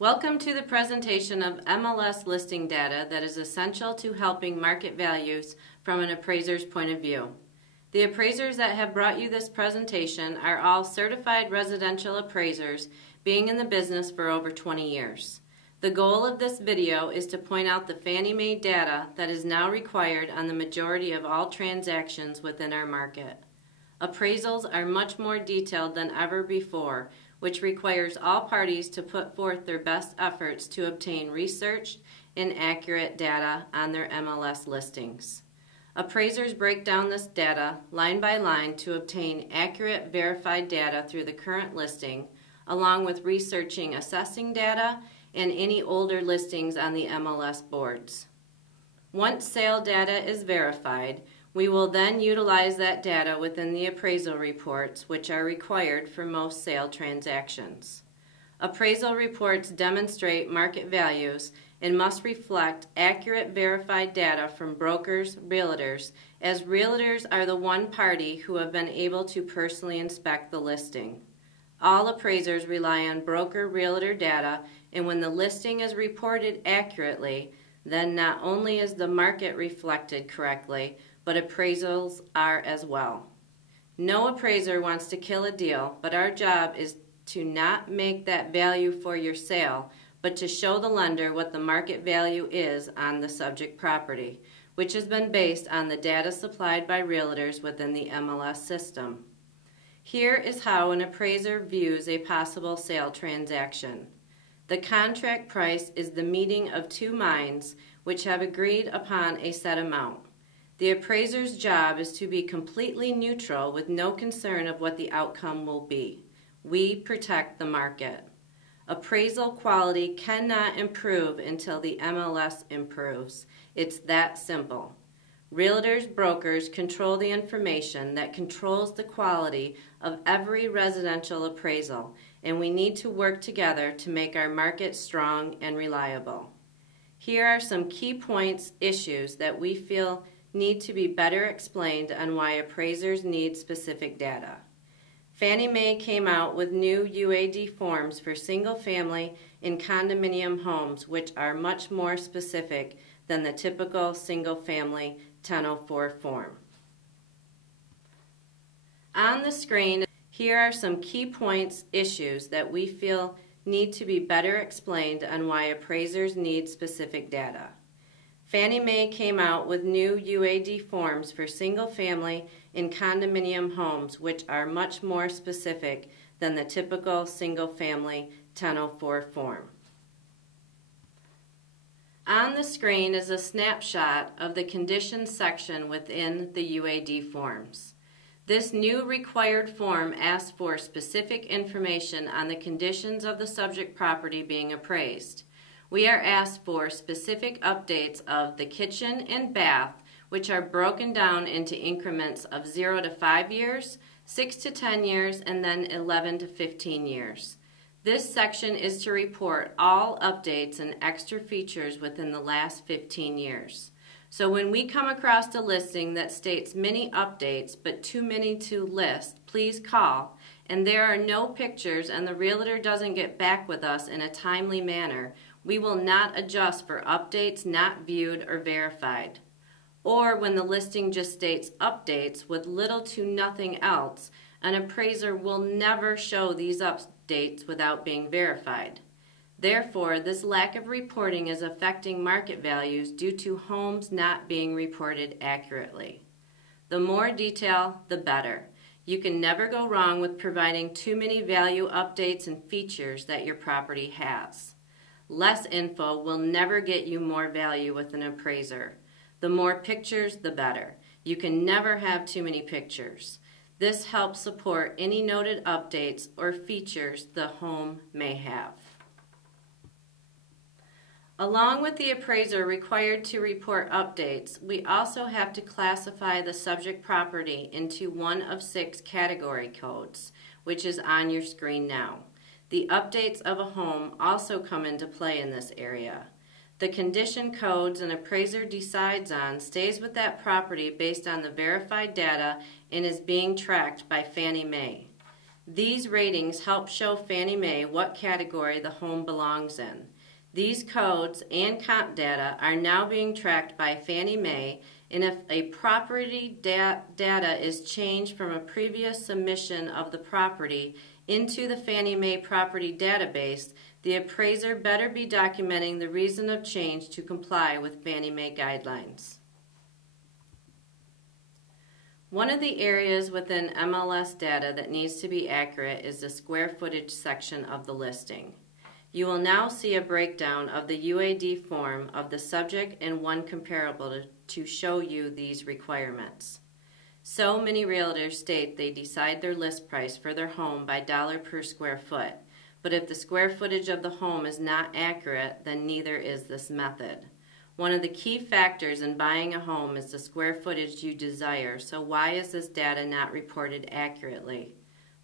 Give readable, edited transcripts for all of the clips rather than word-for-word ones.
Welcome to the presentation of MLS listing data that is essential to helping market values from an appraiser's point of view. The appraisers that have brought you this presentation are all certified residential appraisers being in the business for over 20 years. The goal of this video is to point out the Fannie Mae data that is now required on the majority of all transactions within our market. Appraisals are much more detailed than ever before, which requires all parties to put forth their best efforts to obtain researched and accurate data on their MLS listings. Appraisers break down this data line by line to obtain accurate verified data through the current listing, along with researching assessing data and any older listings on the MLS boards. Once sale data is verified, we will then utilize that data within the appraisal reports, which are required for most sale transactions. Appraisal reports demonstrate market values and must reflect accurate verified data from brokers, realtors, as realtors are the one party who have been able to personally inspect the listing. All appraisers rely on broker-realtor data, and when the listing is reported accurately, then not only is the market reflected correctly, but appraisals are as well. No appraiser wants to kill a deal, but our job is to not make that value for your sale, but to show the lender what the market value is on the subject property, which has been based on the data supplied by realtors within the MLS system. Here is how an appraiser views a possible sale transaction. The contract price is the meeting of two minds which have agreed upon a set amount. The appraiser's job is to be completely neutral with no concern of what the outcome will be. We protect the market. Appraisal quality cannot improve until the MLS improves. It's that simple. Realtors, brokers control the information that controls the quality of every residential appraisal, and we need to work together to make our market strong and reliable. Here are some key points, issues that we feel need to be better explained on why appraisers need specific data. Fannie Mae came out with new UAD forms for single-family and condominium homes, which are much more specific than the typical single-family 1004 form. On the screen, here are some key points, issues that we feel need to be better explained on why appraisers need specific data. Fannie Mae came out with new UAD forms for single-family and condominium homes, which are much more specific than the typical single-family 1004 form. On the screen is a snapshot of the conditions section within the UAD forms. This new required form asks for specific information on the conditions of the subject property being appraised. We are asked for specific updates of the kitchen and bath, which are broken down into increments of 0 to 5 years, 6 to 10 years, and then 11 to 15 years. This section is to report all updates and extra features within the last 15 years. So when we come across a listing that states many updates but too many to list, please call, and there are no pictures and the realtor doesn't get back with us in a timely manner, we will not adjust for updates not viewed or verified. Or when the listing just states updates with little to nothing else, an appraiser will never show these updates without being verified. Therefore, this lack of reporting is affecting market values due to homes not being reported accurately. The more detail, the better. You can never go wrong with providing too many value updates and features that your property has. Less info will never get you more value with an appraiser. The more pictures, the better. You can never have too many pictures. This helps support any noted updates or features the home may have. Along with the appraiser required to report updates, we also have to classify the subject property into one of 6 category codes, which is on your screen now. The updates of a home also come into play in this area. The condition codes an appraiser decides on stays with that property based on the verified data and is being tracked by Fannie Mae. These ratings help show Fannie Mae what category the home belongs in. These codes and comp data are now being tracked by Fannie Mae, and if a property data is changed from a previous submission of the property into the Fannie Mae property database, the appraiser better be documenting the reason of change to comply with Fannie Mae guidelines. One of the areas within MLS data that needs to be accurate is the square footage section of the listing. You will now see a breakdown of the UAD form of the subject and one comparable to show you these requirements. So many realtors state they decide their list price for their home by dollar per square foot, but if the square footage of the home is not accurate, then neither is this method. One of the key factors in buying a home is the square footage you desire, so why is this data not reported accurately?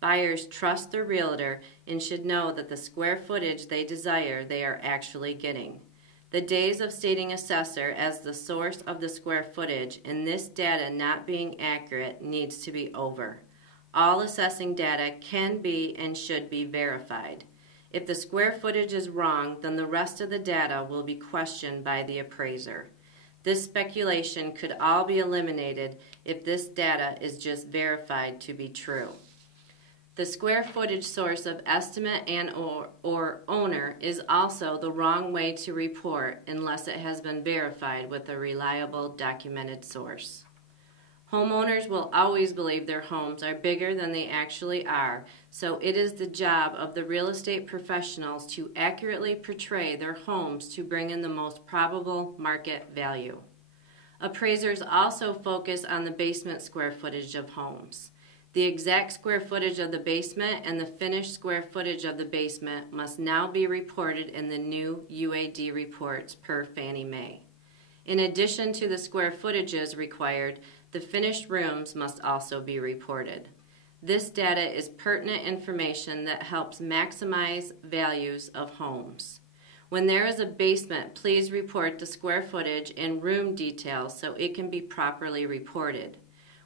Buyers trust their realtor and should know that the square footage they desire they are actually getting. The days of stating assessor as the source of the square footage and this data not being accurate needs to be over. All assessing data can be and should be verified. If the square footage is wrong, then the rest of the data will be questioned by the appraiser. This speculation could all be eliminated if this data is just verified to be true. The square footage source of estimate and or owner is also the wrong way to report unless it has been verified with a reliable documented source. Homeowners will always believe their homes are bigger than they actually are, so it is the job of the real estate professionals to accurately portray their homes to bring in the most probable market value. Appraisers also focus on the basement square footage of homes. The exact square footage of the basement and the finished square footage of the basement must now be reported in the new UAD reports per Fannie Mae. In addition to the square footages required, the finished rooms must also be reported. This data is pertinent information that helps maximize values of homes. When there is a basement, please report the square footage and room details so it can be properly reported.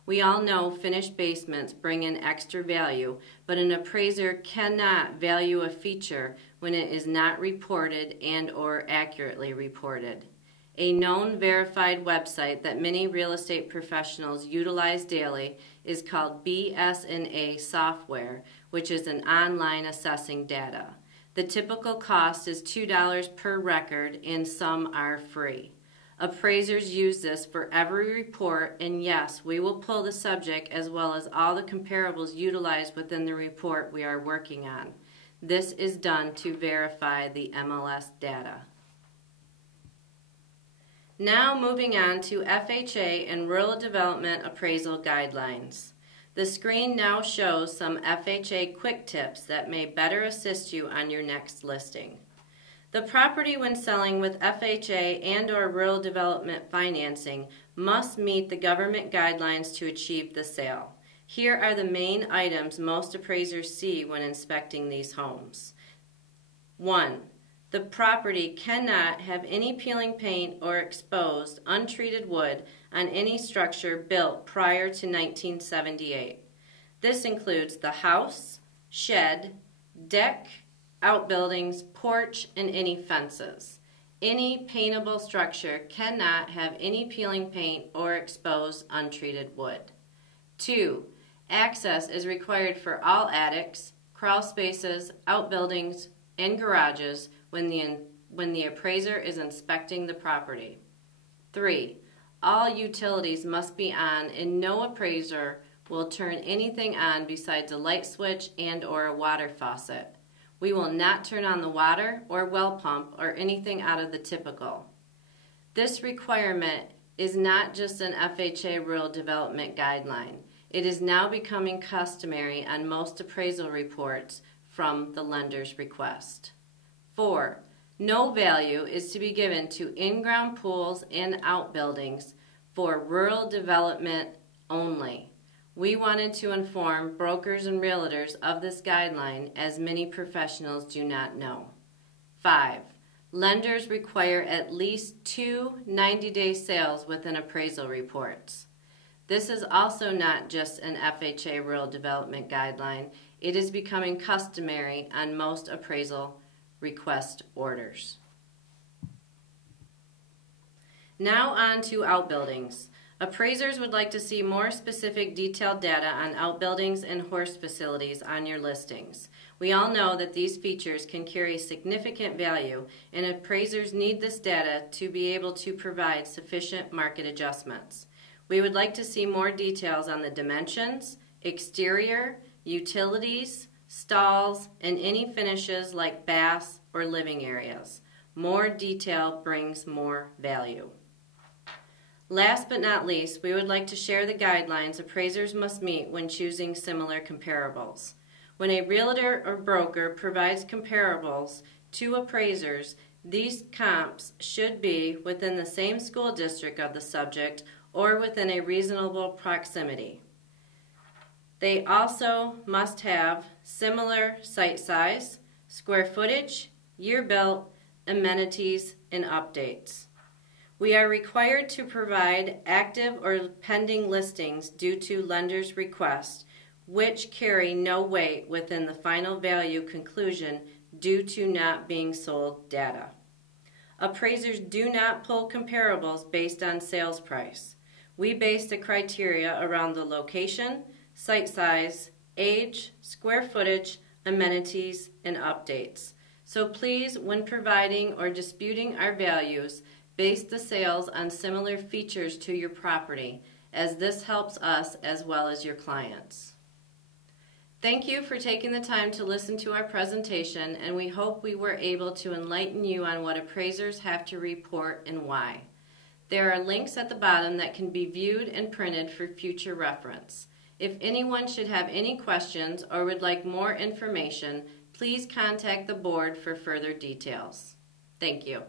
We all know finished basements bring in extra value, but an appraiser cannot value a feature when it is not reported and or accurately reported. A known verified website that many real estate professionals utilize daily is called BSA Software, which is an online assessing data. The typical cost is $2 per record and some are free. Appraisers use this for every report, and yes, we will pull the subject as well as all the comparables utilized within the report we are working on. This is done to verify the MLS data. Now moving on to FHA and Rural Development Appraisal Guidelines. The screen now shows some FHA quick tips that may better assist you on your next listing. The property when selling with FHA and or rural development financing must meet the government guidelines to achieve the sale. Here are the main items most appraisers see when inspecting these homes. 1. The property cannot have any peeling paint or exposed, untreated wood on any structure built prior to 1978. This includes the house, shed, deck, outbuildings, porch, and any fences. Any paintable structure cannot have any peeling paint or exposed untreated wood. 2. Access is required for all attics, crawl spaces, outbuildings, and garages when the appraiser is inspecting the property. 3. All utilities must be on, and no appraiser will turn anything on besides a light switch and or a water faucet. We will not turn on the water or well pump or anything out of the typical. This requirement is not just an FHA Rural Development Guideline. It is now becoming customary on most appraisal reports from the lender's request. 4. No value is to be given to in-ground pools and outbuildings for rural development only. We wanted to inform brokers and realtors of this guideline as many professionals do not know. 5. Lenders require at least 2 90-day sales within appraisal reports. This is also not just an FHA Rural Development Guideline. It is becoming customary on most appraisal request orders. Now on to outbuildings. Appraisers would like to see more specific detailed data on outbuildings and horse facilities on your listings. We all know that these features can carry significant value, and appraisers need this data to be able to provide sufficient market adjustments. We would like to see more details on the dimensions, exterior, utilities, stalls, and any finishes like baths or living areas. More detail brings more value. Last but not least, we would like to share the guidelines appraisers must meet when choosing similar comparables. When a realtor or broker provides comparables to appraisers, these comps should be within the same school district of the subject or within a reasonable proximity. They also must have similar site size, square footage, year built, amenities, and updates. We are required to provide active or pending listings due to lender's request, which carry no weight within the final value conclusion due to not being sold data. Appraisers do not pull comparables based on sales price. We base the criteria around the location, site size, age, square footage, amenities, and updates. So please, when providing or disputing our values, base the sales on similar features to your property, as this helps us as well as your clients. Thank you for taking the time to listen to our presentation, and we hope we were able to enlighten you on what appraisers have to report and why. There are links at the bottom that can be viewed and printed for future reference. If anyone should have any questions or would like more information, please contact the board for further details. Thank you.